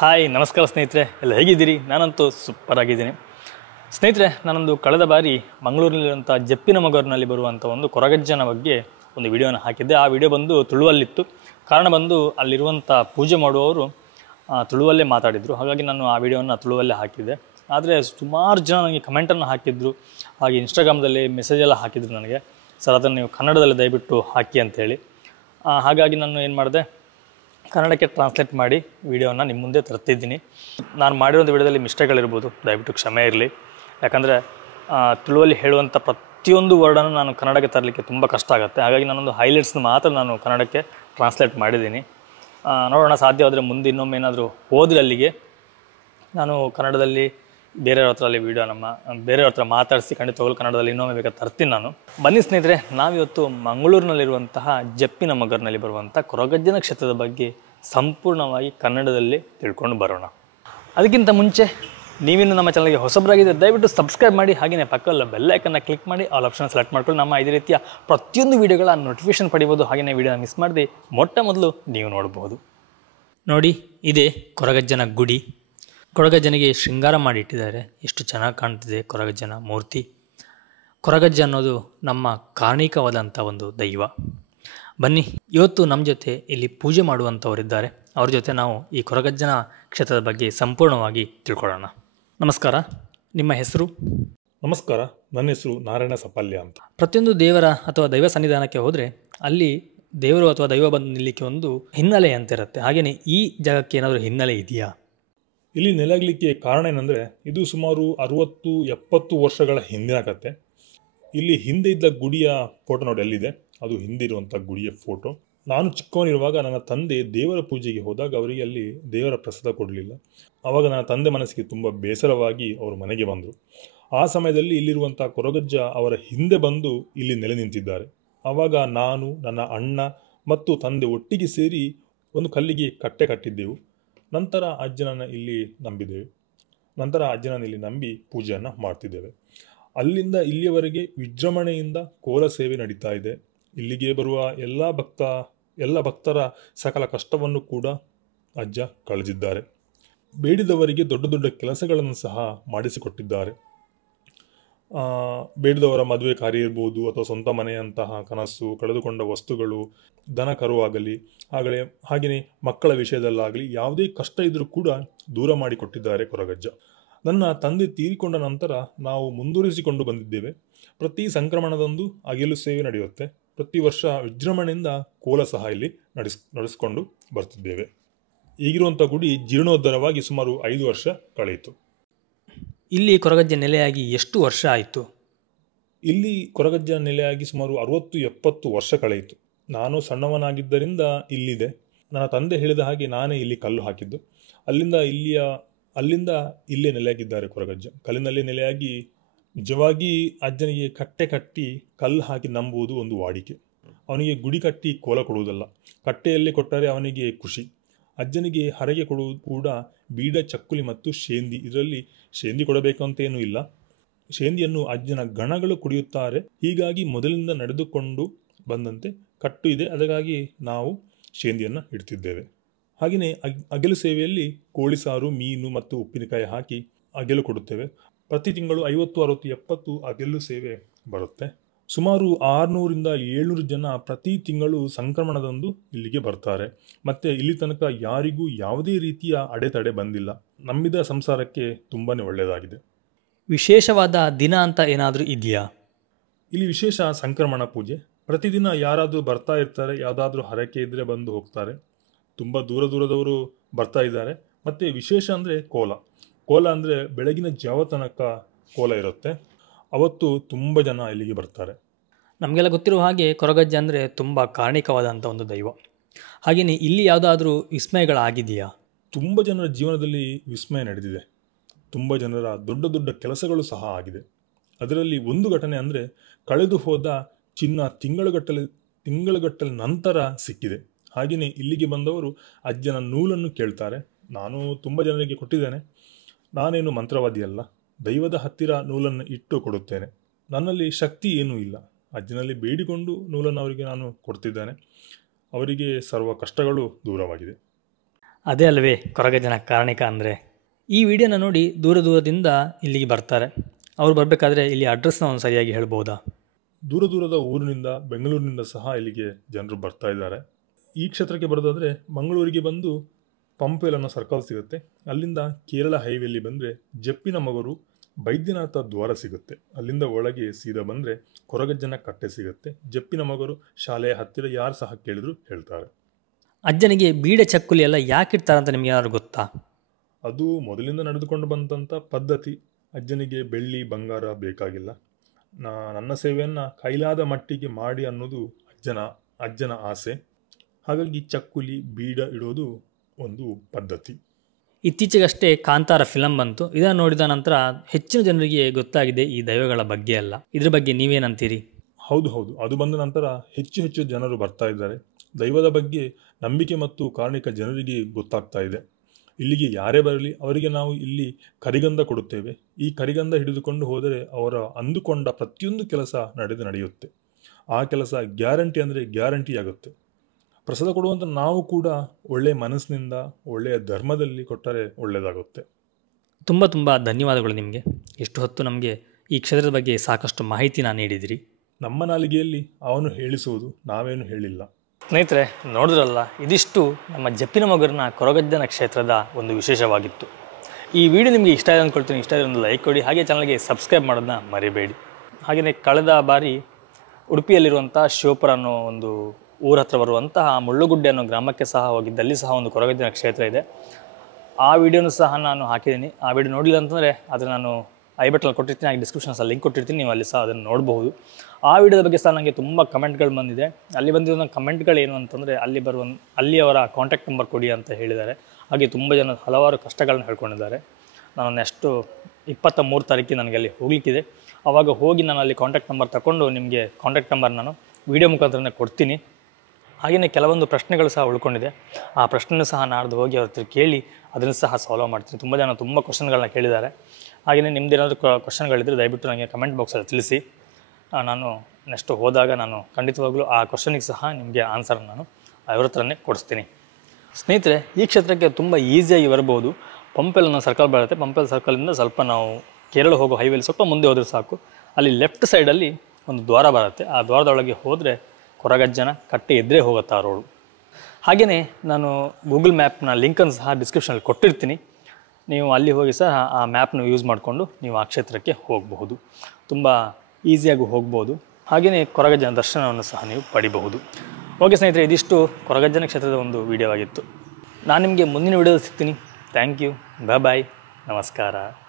Hi ನಮಸ್ಕಾರ ಸ್ನೇಹಿತರೆ, ಎಲ್ಲ ಹೇಗಿದ್ದೀರಿ? ನಾನಂತೂ ಸೂಪರ್ ಆಗಿದ್ದೀನಿ ಸ್ನೇಹಿತರೆ. ನಾನೊಂದು ಕಳೆದ ಬಾರಿ ಮಂಗಳೂರಿನಲ್ಲಿರುವಂಥ ಜಪ್ಪಿನ ಮಗೂರಿನಲ್ಲಿ ಬರುವಂಥ ಒಂದು ಕೊರಗಜ್ಜನ ಬಗ್ಗೆ ಒಂದು ವಿಡಿಯೋನ ಹಾಕಿದ್ದೆ. ಆ ವಿಡಿಯೋ ಬಂದು ತುಳುವಲ್ಲಿತ್ತು. ಕಾರಣ ಬಂದು ಅಲ್ಲಿರುವಂಥ ಪೂಜೆ ಮಾಡುವವರು ತುಳುವಲ್ಲೇ ಮಾತಾಡಿದರು. ಹಾಗಾಗಿ ನಾನು ಆ ವಿಡಿಯೋನ ತುಳುವಲ್ಲೇ ಹಾಕಿದ್ದೆ. ಆದರೆ ಸುಮಾರು ಜನ ನನಗೆ ಕಮೆಂಟನ್ನು ಹಾಕಿದ್ರು, ಹಾಗೆ ಇನ್ಸ್ಟಾಗ್ರಾಮ್ದಲ್ಲಿ ಮೆಸೇಜೆಲ್ಲ ಹಾಕಿದ್ರು ನನಗೆ, ಸರ್ ಅದನ್ನು ನೀವು ಕನ್ನಡದಲ್ಲಿ ದಯವಿಟ್ಟು ಹಾಕಿ ಅಂಥೇಳಿ. ಹಾಗಾಗಿ ನಾನು ಏನು ಮಾಡಿದೆ, ಕನ್ನಡಕ್ಕೆ ಟ್ರಾನ್ಸ್ಲೇಟ್ ಮಾಡಿ ವಿಡಿಯೋನ ನಿಮ್ಮ ಮುಂದೆ ತರ್ತಿದ್ದೀನಿ. ನಾನು ಮಾಡಿರೋಂಥ ವಿಡಿಯೋದಲ್ಲಿ ಮಿಸ್ಟೇಕ್ಗಳಿರ್ಬೋದು, ದಯವಿಟ್ಟು ಕ್ಷಮೆ ಇರಲಿ. ಯಾಕಂದರೆ ತುಳುವಲ್ಲಿ ಹೇಳುವಂಥ ಪ್ರತಿಯೊಂದು ವರ್ಡನ್ನು ನಾನು ಕನ್ನಡಕ್ಕೆ ತರಲಿಕ್ಕೆ ತುಂಬ ಕಷ್ಟ ಆಗುತ್ತೆ. ಹಾಗಾಗಿ ನಾನೊಂದು ಹೈಲೈಟ್ಸ್ನ ಮಾತ್ರ ನಾನು ಕನ್ನಡಕ್ಕೆ ಟ್ರಾನ್ಸ್ಲೇಟ್ ಮಾಡಿದ್ದೀನಿ. ನೋಡೋಣ, ಸಾಧ್ಯವಾದರೆ ಮುಂದೆ ಇನ್ನೊಮ್ಮೆ ಏನಾದರೂ ಹೋದರೆ ಅಲ್ಲಿಗೆ ನಾನು ಕನ್ನಡದಲ್ಲಿ ಬೇರೆಯವ್ರ ಹತ್ರ ಮಾತಾಡಿಸಿ ಖಂಡಿತವಾಗಲೂ ಕನ್ನಡದಲ್ಲಿ ಇನ್ನೊಮ್ಮೆ ಬೇಕಾದ್ರೆ ತರ್ತೀನಿ ನಾನು. ಬನ್ನಿ ಸ್ನೇಹಿತರೆ, ನಾವಿವತ್ತು ಮಂಗಳೂರಿನಲ್ಲಿರುವಂತಹ ಜಪ್ಪಿನ ಮಗೂರಿನಲ್ಲಿ ಬರುವಂಥ ಕೊರಗಜ್ಜನ ಕ್ಷೇತ್ರದ ಬಗ್ಗೆ ಸಂಪೂರ್ಣವಾಗಿ ಕನ್ನಡದಲ್ಲಿ ತಿಳ್ಕೊಂಡು ಬರೋಣ. ಅದಕ್ಕಿಂತ ಮುಂಚೆ ನೀವಿನ್ನು ನಮ್ಮ ಚಾನಲ್ಗೆ ಹೊಸಬರಾಗಿದ್ದರೆ ದಯವಿಟ್ಟು ಸಬ್ಸ್ಕ್ರೈಬ್ ಮಾಡಿ, ಹಾಗೆಯೇ ಪಕ್ಕದಲ್ಲಿ ಬೆಲ್ ಐಕನ್ನ ಕ್ಲಿಕ್ ಮಾಡಿ ಆಲ್ ಆಪ್ಷನ್ ಸೆಲೆಕ್ಟ್ ಮಾಡ್ಕೊಂಡು ನಮ್ಮ ಇದೇ ರೀತಿಯ ಪ್ರತಿಯೊಂದು ವೀಡಿಯೋಗಳ ನೋಟಿಫಿಕೇಶನ್ ಪಡಿಬೋದು. ಹಾಗೆಯೇ ವೀಡಿಯೋನ ಮಿಸ್ ಮಾಡದೆ ಮೊಟ್ಟ ಮೊದಲು ನೀವು ನೋಡಬಹುದು. ನೋಡಿ, ಇದೇ ಕೊರಗಜ್ಜನ ಗುಡಿ. ಕೊರಗಜ್ಜನಿಗೆ ಶೃಂಗಾರ ಮಾಡಿ ಇಟ್ಟಿದ್ದಾರೆ. ಎಷ್ಟು ಚೆನ್ನಾಗಿ ಕಾಣ್ತಿದೆ ಕೊರಗಜ್ಜನ ಮೂರ್ತಿ. ಕೊರಗಜ್ಜ ಅನ್ನೋದು ನಮ್ಮ ಕಾರಣಿಕವಾದಂಥ ಒಂದು ದೈವ. ಬನ್ನಿ, ಇವತ್ತು ನಮ್ಮ ಜೊತೆ ಇಲ್ಲಿ ಪೂಜೆ ಮಾಡುವಂಥವರಿದ್ದಾರೆ. ಅವ್ರ ಜೊತೆ ನಾವು ಈ ಕೊರಗಜ್ಜನ ಕ್ಷೇತ್ರದ ಬಗ್ಗೆ ಸಂಪೂರ್ಣವಾಗಿ ತಿಳ್ಕೊಳ್ಳೋಣ. ನಮಸ್ಕಾರ, ನಿಮ್ಮ ಹೆಸರು? ನಮಸ್ಕಾರ, ನನ್ನ ಹೆಸರು ನಾರಾಯಣ ಸಪಲ್ಯ ಅಂತ. ಪ್ರತಿಯೊಂದು ದೇವರ ಅಥವಾ ದೈವ ಸನ್ನಿಧಾನಕ್ಕೆ ಹೋದರೆ ಅಲ್ಲಿ ದೇವರು ಅಥವಾ ದೈವ ಬಂದು ನಿಲ್ಲಕ್ಕೆ ಒಂದು ಹಿನ್ನೆಲೆ ಅಂತ ಇರುತ್ತೆ. ಹಾಗೆಯೇ ಈ ಜಾಗಕ್ಕೆ ಏನಾದರೂ ಹಿನ್ನೆಲೆ ಇದೆಯಾ? ಇಲ್ಲಿ ನೆಲೆಗಲಿಕ್ಕೆ ಕಾರಣ ಏನಂದರೆ, ಇದು ಸುಮಾರು 60-70 ವರ್ಷಗಳ ಹಿಂದಿನ ಕತೆ. ಇಲ್ಲಿ ಹಿಂದೆ ಇದ್ದ ಗುಡಿಯ ಫೋಟೋ ನೋಡಿ ಅಲ್ಲಿದೆ, ಅದು ಹಿಂದೆ ಇರುವಂಥ ಗುಡಿಯ ಫೋಟೋ. ನಾನು ಚಿಕ್ಕವನಿರುವಾಗ ನನ್ನ ತಂದೆ ದೇವರ ಪೂಜೆಗೆ ಹೋದಾಗ ಅವರಿಗೆ ಅಲ್ಲಿ ದೇವರ ಪ್ರಸಾದ ಕೊಡಲಿಲ್ಲ. ಆವಾಗ ನನ್ನ ತಂದೆ ಮನಸ್ಸಿಗೆ ತುಂಬ ಬೇಸರವಾಗಿ ಅವರು ಮನೆಗೆ ಬಂದರು. ಆ ಸಮಯದಲ್ಲಿ ಇಲ್ಲಿರುವಂಥ ಕೊರಗಜ್ಜ ಅವರ ಹಿಂದೆ ಬಂದು ಇಲ್ಲಿ ನೆಲೆ ನಿಂತಿದ್ದಾರೆ. ಆವಾಗ ನಾನು, ನನ್ನ ಅಣ್ಣ ಮತ್ತು ತಂದೆ ಒಟ್ಟಿಗೆ ಸೇರಿ ಒಂದು ಕಲ್ಲಿಗೆ ಕಟ್ಟೆ ಕಟ್ಟಿದ್ದೆವು. ನಂತರ ಅಜ್ಜನನ್ನು ಇಲ್ಲಿ ನಂಬಿ ಪೂಜೆಯನ್ನು ಮಾಡ್ತಿದ್ದೇವೆ. ಅಲ್ಲಿಂದ ಇಲ್ಲಿಯವರೆಗೆ ವಿಜೃಂಭಣೆಯಿಂದ ಕೋಲ ಸೇವೆ ನಡೀತಾ ಇದೆ. ಇಲ್ಲಿಗೆ ಬರುವ ಎಲ್ಲ ಭಕ್ತರ ಸಕಲ ಕಷ್ಟವನ್ನು ಕೂಡ ಅಜ್ಜ ಕಳೆದಿದ್ದಾರೆ. ಬೇಡಿದವರಿಗೆ ದೊಡ್ಡ ದೊಡ್ಡ ಕೆಲಸಗಳನ್ನು ಸಹ ಮಾಡಿಸಿಕೊಟ್ಟಿದ್ದಾರೆ. ಬೇಡಿದವರ ಮದುವೆ ಕಾರ್ಯ ಇರ್ಬೋದು, ಅಥವಾ ಸ್ವಂತ ಮನೆಯಂತಹ ಕನಸು, ಕಳೆದುಕೊಂಡ ವಸ್ತುಗಳು, ದನ ಕರುವಾಗಲಿ, ಹಾಗೆಯೇ ಮಕ್ಕಳ ವಿಷಯದಲ್ಲಾಗಲಿ ಯಾವುದೇ ಕಷ್ಟ ಇದ್ದರೂ ಕೂಡ ದೂರ ಮಾಡಿಕೊಟ್ಟಿದ್ದಾರೆ ಕೊರಗಜ್ಜ. ನನ್ನ ತಂದೆ ತೀರಿಕೊಂಡ ನಂತರ ನಾವು ಮುಂದುವರಿಸಿಕೊಂಡು ಬಂದಿದ್ದೇವೆ. ಪ್ರತಿ ಸಂಕ್ರಮಣದಂದು ಅಗಿಲು ಸೇವೆ ನಡೆಯುತ್ತೆ. ಪ್ರತಿ ವರ್ಷ ವಿಜೃಂಭಣೆಯಿಂದ ಕೋಲ ಸಹ ಇಲ್ಲಿ ನಡೆಸಿಕೊಂಡು ಬರ್ತಿದ್ದೇವೆ. ಈಗಿರುವಂಥ ಗುಡಿ ಜೀರ್ಣೋದ್ಧಾರವಾಗಿ ಸುಮಾರು 5 ವರ್ಷ ಕಳೆಯಿತು. ಇಲ್ಲಿ ಕೊರಗಜ್ಜ ನೆಲೆಯಾಗಿ ಎಷ್ಟು ವರ್ಷ ಆಯಿತು? ಇಲ್ಲಿ ಕೊರಗಜ್ಜ ನೆಲೆಯಾಗಿ ಸುಮಾರು 60-70 ವರ್ಷ ಕಳೆಯಿತು. ನಾನು ಸಣ್ಣವನಾಗಿದ್ದರಿಂದ ಇಲ್ಲಿದೆ. ನನ್ನ ತಂದೆ ಹೇಳಿದ ಹಾಗೆ ನಾನೇ ಇಲ್ಲಿ ಕಲ್ಲು ಹಾಕಿದ್ದು. ಅಲ್ಲಿಂದ ಇಲ್ಲೇ ನೆಲೆಯಾಗಿದ್ದಾರೆ ಕೊರಗಜ್ಜ. ಕಲ್ಲಿನಲ್ಲಿ ನೆಲೆಯಾಗಿ ನಿಜವಾಗಿ ಅಜ್ಜನಿಗೆ ಕಟ್ಟೆ ಕಟ್ಟಿ ಕಲ್ಲು ಹಾಕಿ ನಂಬುವುದು ಒಂದು ವಾಡಿಕೆ. ಅವನಿಗೆ ಗುಡಿ ಕಟ್ಟಿ ಕೋಲ ಕೊಡುವುದಲ್ಲ, ಕಟ್ಟೆಯಲ್ಲೇ ಕೊಟ್ಟರೆ ಅವನಿಗೆ ಖುಷಿ. ಅಜ್ಜನಿಗೆ ಹರಗೆ ಕೊಡುವುದು ಕೂಡ ಬೀಡ, ಚಕ್ಕುಲಿ ಮತ್ತು ಶೇಂದಿ. ಇದರಲ್ಲಿ ಶೇಂದಿ ಕೊಡಬೇಕಂತ ಏನೂ ಇಲ್ಲ. ಶೇಂದಿಯನ್ನು ಅಜ್ಜನ ಗಣಗಳು ಕುಡಿಯುತ್ತಾರೆ. ಹೀಗಾಗಿ ಮೊದಲಿಂದ ನಡೆದುಕೊಂಡು ಬಂದಂತೆ ಕಟ್ಟು ಇದೆ, ಅದಕ್ಕಾಗಿ ನಾವು ಶೇಂದಿಯನ್ನು ಇಡ್ತಿದ್ದೇವೆ. ಹಾಗೆಯೇ ಅಗೆಲು ಸೇವೆಯಲ್ಲಿ ಕೋಳಿ ಸಾರು, ಮೀನು ಮತ್ತು ಉಪ್ಪಿನಕಾಯಿ ಹಾಕಿ ಅಗೆಲು ಕೊಡುತ್ತೇವೆ. ಪ್ರತಿ ತಿಂಗಳು 50, 60, 70 ಅಗೆಲು ಸೇವೆ ಬರುತ್ತೆ. ಸುಮಾರು 600-700 ಜನ ಪ್ರತಿ ತಿಂಗಳು ಸಂಕ್ರಮಣದಂದು ಇಲ್ಲಿಗೆ ಬರ್ತಾರೆ. ಮತ್ತು ಇಲ್ಲಿ ತನಕ ಯಾರಿಗೂ ಯಾವುದೇ ರೀತಿಯ ಅಡೆತಡೆ ಬಂದಿಲ್ಲ. ನಂಬಿದ ಸಂಸಾರಕ್ಕೆ ತುಂಬಾ ಒಳ್ಳೆಯದಾಗಿದೆ. ವಿಶೇಷವಾದ ದಿನ ಅಂತ ಏನಾದರೂ ಇದೆಯಾ? ಇಲ್ಲಿ ವಿಶೇಷ ಸಂಕ್ರಮಣ ಪೂಜೆ. ಪ್ರತಿದಿನ ಯಾರಾದರೂ ಬರ್ತಾ ಇರ್ತಾರೆ, ಯಾವುದಾದ್ರೂ ಹರಕೆ ಇದ್ದರೆ ಬಂದು ಹೋಗ್ತಾರೆ. ತುಂಬ ದೂರದವರು ಬರ್ತಾ ಇದ್ದಾರೆ. ಮತ್ತು ವಿಶೇಷ ಅಂದರೆ ಕೋಲ ಅಂದರೆ ಬೆಳಗಿನ ಜಾವ ತನಕ ಕೋಲ ಇರುತ್ತೆ. ಅವತ್ತು ತುಂಬ ಜನ ಇಲ್ಲಿಗೆ ಬರ್ತಾರೆ. ನಮಗೆಲ್ಲ ಗೊತ್ತಿರುವ ಹಾಗೆ ಕೊರಗಜ್ಜ ಅಂದರೆ ತುಂಬ ಕಾರಣಿಕವಾದಂಥ ಒಂದು ದೈವ. ಹಾಗೆಯೇ ಇಲ್ಲಿ ಯಾವುದಾದ್ರೂ ವಿಸ್ಮಯಗಳಾಗಿದೆಯಾ? ತುಂಬ ಜನರ ಜೀವನದಲ್ಲಿ ವಿಸ್ಮಯ ನಡೆದಿದೆ. ತುಂಬ ಜನರ ದೊಡ್ಡ ದೊಡ್ಡ ಕೆಲಸಗಳು ಸಹ ಆಗಿದೆ. ಅದರಲ್ಲಿ ಒಂದು ಘಟನೆ ಅಂದರೆ, ಕಳೆದು ಹೋದ ಚಿನ್ನ ತಿಂಗಳುಗಟ್ಟಲೆ ನಂತರ ಸಿಕ್ಕಿದೆ. ಹಾಗೆಯೇ ಇಲ್ಲಿಗೆ ಬಂದವರು ಅಜ್ಜನ ನೂಲನ್ನು ಕೇಳ್ತಾರೆ. ನಾನು ತುಂಬ ಜನರಿಗೆ ಕೊಟ್ಟಿದ್ದೇನೆ. ನಾನೇನು ಮಂತ್ರವಾದಿಯಲ್ಲ, ದೈವದ ಹತ್ತಿರ ನೂಲನ್ನು ಇಟ್ಟು ಕೊಡುತ್ತೇನೆ. ನನ್ನಲ್ಲಿ ಶಕ್ತಿ ಏನೂ ಇಲ್ಲ. ಅಜ್ಜನಲ್ಲಿ ಬೇಡಿಕೊಂಡು ನೂಲನ್ನು ಅವರಿಗೆ ನಾನು ಕೊಡ್ತಿದ್ದೇನೆ. ಅವರಿಗೆ ಸರ್ವ ಕಷ್ಟಗಳು ದೂರವಾಗಿದೆ. ಅದೇ ಅಲ್ವೇ ಕೊರಗಜ್ಜನ ಕಾರಣಿಕ ಅಂದರೆ. ಈ ವಿಡಿಯೋನ ನೋಡಿ ದೂರದಿಂದ ಇಲ್ಲಿಗೆ ಬರ್ತಾರೆ. ಅವ್ರು ಬರಬೇಕಾದ್ರೆ ಇಲ್ಲಿ ಅಡ್ರೆಸ್ನ ಒಂದು ಸರಿಯಾಗಿ ಹೇಳ್ಬೋದಾ? ದೂರದ ಊರಿನಿಂದ ಬೆಂಗಳೂರಿನಿಂದ ಸಹ ಇಲ್ಲಿಗೆ ಜನರು ಬರ್ತಾ ಇದ್ದಾರೆ. ಈ ಕ್ಷೇತ್ರಕ್ಕೆ ಬರೋದಾದರೆ ಮಂಗಳೂರಿಗೆ ಬಂದು ಪಂಪೆಲ್ ಅನ್ನೋ ಸರ್ಕಲ್ ಸಿಗುತ್ತೆ. ಅಲ್ಲಿಂದ ಕೇರಳ ಹೈವೇಲಿ ಬಂದರೆ ಜಪ್ಪಿನಮೊಗರು ಬೈದ್ಯನಾಥ ದ್ವಾರ ಸಿಗುತ್ತೆ. ಅಲ್ಲಿಂದ ಒಳಗೆ ಸೀದಾ ಬಂದರೆ ಕೊರಗಜ್ಜನ ಕಟ್ಟೆ ಸಿಗುತ್ತೆ. ಜಪ್ಪಿನಮೊಗರು ಶಾಲೆಯ ಹತ್ತಿರ ಯಾರು ಸಹ ಕೇಳಿದ್ರು ಹೇಳ್ತಾರೆ. ಅಜ್ಜನಿಗೆ ಬೀಡೆ ಚಕ್ಕುಲಿ ಎಲ್ಲ ಯಾಕಿಡ್ತಾರೆ ಅಂತ ನಿಮ್ಗೆ ಏನಾದ್ರು ಗೊತ್ತಾ? ಅದು ಮೊದಲಿಂದ ನಡೆದುಕೊಂಡು ಬಂದಂಥ ಪದ್ಧತಿ. ಅಜ್ಜನಿಗೆ ಬೆಳ್ಳಿ ಬಂಗಾರ ಬೇಕಾಗಿಲ್ಲ. ನನ್ನ ಸೇವೆಯನ್ನು ಕೈಲಾದ ಮಟ್ಟಿಗೆ ಮಾಡಿ ಅನ್ನೋದು ಅಜ್ಜನ ಆಸೆ. ಹಾಗಾಗಿ ಚಕ್ಕುಲಿ ಬೀಡ ಇಡೋದು ಒಂದು ಪದ್ಧತಿ. ಇತ್ತೀಚೆಗಷ್ಟೇ ಕಾಂತಾರ ಫಿಲಂ ಬಂತು. ಇದನ್ನು ನೋಡಿದ ನಂತರ ಹೆಚ್ಚಿನ ಜನರಿಗೆ ಗೊತ್ತಾಗಿದೆ ಈ ದೈವಗಳ ಬಗ್ಗೆ ಎಲ್ಲ. ಇದ್ರ ಬಗ್ಗೆ ನೀವೇನಂತೀರಿ? ಹೌದು, ಅದು ಬಂದ ನಂತರ ಹೆಚ್ಚು ಜನರು ಬರ್ತಾ ಇದ್ದಾರೆ. ದೈವದ ಬಗ್ಗೆ ನಂಬಿಕೆ ಮತ್ತು ಕಾರಣಿಕ ಜನರಿಗೆ ಗೊತ್ತಾಗ್ತಾ ಇದೆ. ಇಲ್ಲಿಗೆ ಯಾರೇ ಬರಲಿ ಅವರಿಗೆ ನಾವು ಇಲ್ಲಿ ಕರಿಗಂಧ ಕೊಡುತ್ತೇವೆ. ಈ ಕರಿಗಂಧ ಹಿಡಿದುಕೊಂಡು ಹೋದರೆ ಅವರ ಅಂದುಕೊಂಡ ಪ್ರತಿಯೊಂದು ಕೆಲಸ ನಡೆಯುತ್ತೆ. ಆ ಕೆಲಸ ಗ್ಯಾರಂಟಿ ಅಂದರೆ ಗ್ಯಾರಂಟಿ ಆಗುತ್ತೆ. ಪ್ರಸಾದ ಕೊಡುವಂಥ ನಾವು ಕೂಡ ಒಳ್ಳೆಯ ಮನಸ್ಸಿನಿಂದ ಒಳ್ಳೆಯ ಧರ್ಮದಲ್ಲಿ ಕೊಟ್ಟರೆ ಒಳ್ಳೆಯದಾಗುತ್ತೆ. ತುಂಬ ಧನ್ಯವಾದಗಳು ನಿಮಗೆ. ಇಷ್ಟು ಹೊತ್ತು ನಮಗೆ ಈ ಕ್ಷೇತ್ರದ ಬಗ್ಗೆ ಸಾಕಷ್ಟು ಮಾಹಿತಿನ ನೀಡಿದಿರಿ. ನಮ್ಮ ನಾಲಿಗೆಯಲ್ಲಿ ಅವನು ಹೇಳಿಸುವುದು, ನಾವೇನು ಹೇಳಿಲ್ಲ. ಸ್ನೇಹಿತರೆ, ನೋಡಿದ್ರಲ್ಲ, ಇದಿಷ್ಟು ನಮ್ಮ ಜಪ್ಪಿನಮೊಗರಿನ ಕೊರಗಜ್ಜನ ಕ್ಷೇತ್ರದ ಒಂದು ವಿಶೇಷವಾಗಿತ್ತು. ಈ ವಿಡಿಯೋ ನಿಮಗೆ ಇಷ್ಟ ಆಗಿದೆ ಅಂದ್ಕೊಳ್ತೀನಿ. ಇಷ್ಟ ಆಗಿದೆ ಒಂದು ಲೈಕ್ ಕೊಡಿ, ಹಾಗೆ ಚಾನಲ್ಗೆ ಸಬ್ಸ್ಕ್ರೈಬ್ ಮಾಡೋದನ್ನ ಮರಿಬೇಡಿ. ಹಾಗೆಯೇ ಕಳೆದ ಬಾರಿ ಉಡುಪಿಯಲ್ಲಿರುವಂಥ ಶಿವಪುರ ಅನ್ನೋ ಒಂದು ಊರ ಹತ್ರ ಬರುವಂತಹ ಮುಳ್ಳುಗುಡ್ಡೆ ಅನ್ನೋ ಗ್ರಾಮಕ್ಕೆ ಸಹ ಹೋಗಿದ್ದೆ. ಅಲ್ಲಿ ಸಹ ಒಂದು ಕೊರಗಜ್ಜನ ಕ್ಷೇತ್ರ ಇದೆ. ಆ ವಿಡಿಯೋನು ಸಹ ನಾನು ಹಾಕಿದ್ದೀನಿ. ಆ ವಿಡಿಯೋ ನೋಡಿಲ್ಲ ಅಂತಂದರೆ ಅದನ್ನು ನಾನು ಐ ಬಟನ್ ಕೊಟ್ಟಿರ್ತೀನಿ, ಹಾಗೆ ಡಿಸ್ಕ್ರಿಪ್ಷನ್ಸಲ್ಲಿ ಲಿಂಕ್ ಕೊಟ್ಟಿರ್ತೀನಿ, ನೀವು ಅಲ್ಲಿ ಸಹ ಅದನ್ನು ನೋಡಬಹುದು. ಆ ವಿಡಿಯೋದ ಬಗ್ಗೆ ಸಹ ನನಗೆ ತುಂಬ ಕಮೆಂಟ್ಗಳು ಬಂದಿದೆ. ಅಲ್ಲಿ ಬಂದಿರೋ ಕಮೆಂಟ್ಗಳು ಏನು ಅಂತಂದರೆ ಅಲ್ಲಿ ಅವರ ಕಾಂಟ್ಯಾಕ್ಟ್ ನಂಬರ್ ಕೊಡಿ ಅಂತ ಹೇಳಿದ್ದಾರೆ. ಹಾಗೆ ತುಂಬ ಜನ ಹಲವಾರು ಕಷ್ಟಗಳನ್ನ ಹೇಳ್ಕೊಂಡಿದ್ದಾರೆ. ನಾನು ನೆಕ್ಸ್ಟು 23 ತಾರೀಕಿಗೆ ನನಗೆ ಅಲ್ಲಿ ಹೋಗಲಿಕ್ಕಿದೆ. ಆವಾಗ ಹೋಗಿ ನಾನು ಅಲ್ಲಿ ಕಾಂಟ್ಯಾಕ್ಟ್ ನಂಬರ್ ತಗೊಂಡು ನಿಮಗೆ ಕಾಂಟ್ಯಾಕ್ಟ್ ನಂಬರ್ ನಾನು ವಿಡಿಯೋ ಮುಖಾಂತರನೇ ಕೊಡ್ತೀನಿ. ಹಾಗೆಯೇ ಕೆಲವೊಂದು ಪ್ರಶ್ನೆಗಳು ಸಹ ಉಳ್ಕೊಂಡಿದೆ. ಆ ಪ್ರಶ್ನೆಯೂ ಸಹ ನಾಡ್ದು ಹೋಗಿ ಅವ್ರ ಹತ್ರ ಕೇಳಿ ಅದನ್ನು ಸಹ ಸಾಲ್ವ್ ಮಾಡ್ತೀನಿ. ತುಂಬ ಜನ ತುಂಬ ಕ್ವಶನ್ಗಳನ್ನ ಕೇಳಿದ್ದಾರೆ. ಹಾಗೆಯೇ ನಿಮ್ಮದೇನಾದರೂ ಕ್ವಶನ್ಗಳಿದ್ದರೆ ದಯವಿಟ್ಟು ನನಗೆ ಕಮೆಂಟ್ ಬಾಕ್ಸಲ್ಲಿ ತಿಳಿಸಿ. ನಾನು ನೆಕ್ಸ್ಟ್ ಹೋದಾಗ ನಾನು ಖಂಡಿತವಾಗ್ಲೂ ಆ ಕ್ವಶನಿಗೆ ಸಹ ನಿಮಗೆ ಆನ್ಸರ್ ನಾನು ಅವ್ರ ಹತ್ರನೇ ಕೊಡಿಸ್ತೀನಿ. ಸ್ನೇಹಿತರೆ, ಈ ಕ್ಷೇತ್ರಕ್ಕೆ ತುಂಬ ಈಸಿಯಾಗಿ ಬರ್ಬೋದು. ಪಂಪೆಲ್ ಅನ್ನೋ ಸರ್ಕಲ್ ಬರುತ್ತೆ. ಪಂಪೆಲ್ ಸರ್ಕಲಿಂದ ಸ್ವಲ್ಪ ನಾವು ಕೇರಳ ಹೋಗೋ ಹೈವೇಲಿ ಸ್ವಲ್ಪ ಮುಂದೆ ಹೋದರೆ ಸಾಕು. ಅಲ್ಲಿ ಲೆಫ್ಟ್ ಸೈಡಲ್ಲಿ ಒಂದು ದ್ವಾರ ಬರುತ್ತೆ. ಆ ದ್ವಾರದೊಳಗೆ ಹೋದರೆ ಕೊರಗಜ್ಜನ ಕಟ್ಟೆ ಎದುರೇ ಹೋಗುತ್ತೆ ಆ ರೋಡು. ಹಾಗೆಯೇ ನಾನು ಗೂಗಲ್ ಮ್ಯಾಪ್ನ ಲಿಂಕನ್ನು ಸಹ ಡಿಸ್ಕ್ರಿಪ್ಷನಲ್ಲಿ ಕೊಟ್ಟಿರ್ತೀನಿ. ನೀವು ಅಲ್ಲಿ ಹೋಗಿ ಸಹ ಆ ಮ್ಯಾಪ್ನ ಯೂಸ್ ಮಾಡಿಕೊಂಡು ನೀವು ಆ ಕ್ಷೇತ್ರಕ್ಕೆ ಹೋಗಬಹುದು. ತುಂಬ ಈಸಿಯಾಗಿ ಹೋಗ್ಬೋದು. ಹಾಗೆಯೇ ಕೊರಗಜ್ಜನ ದರ್ಶನವನ್ನು ಸಹ ನೀವು ಪಡಿಬಹುದು. ಓಕೆ ಸ್ನೇಹಿತರೆ, ಇದಿಷ್ಟು ಕೊರಗಜ್ಜನ ಕ್ಷೇತ್ರದ ಒಂದು ವಿಡಿಯೋ ಆಗಿತ್ತು. ನಾನು ನಿಮಗೆ ಮುಂದಿನ ವಿಡಿಯೋದಲ್ಲಿ ಸಿಗ್ತೀನಿ. Thank you. ಬಾಯ್. ನಮಸ್ಕಾರ.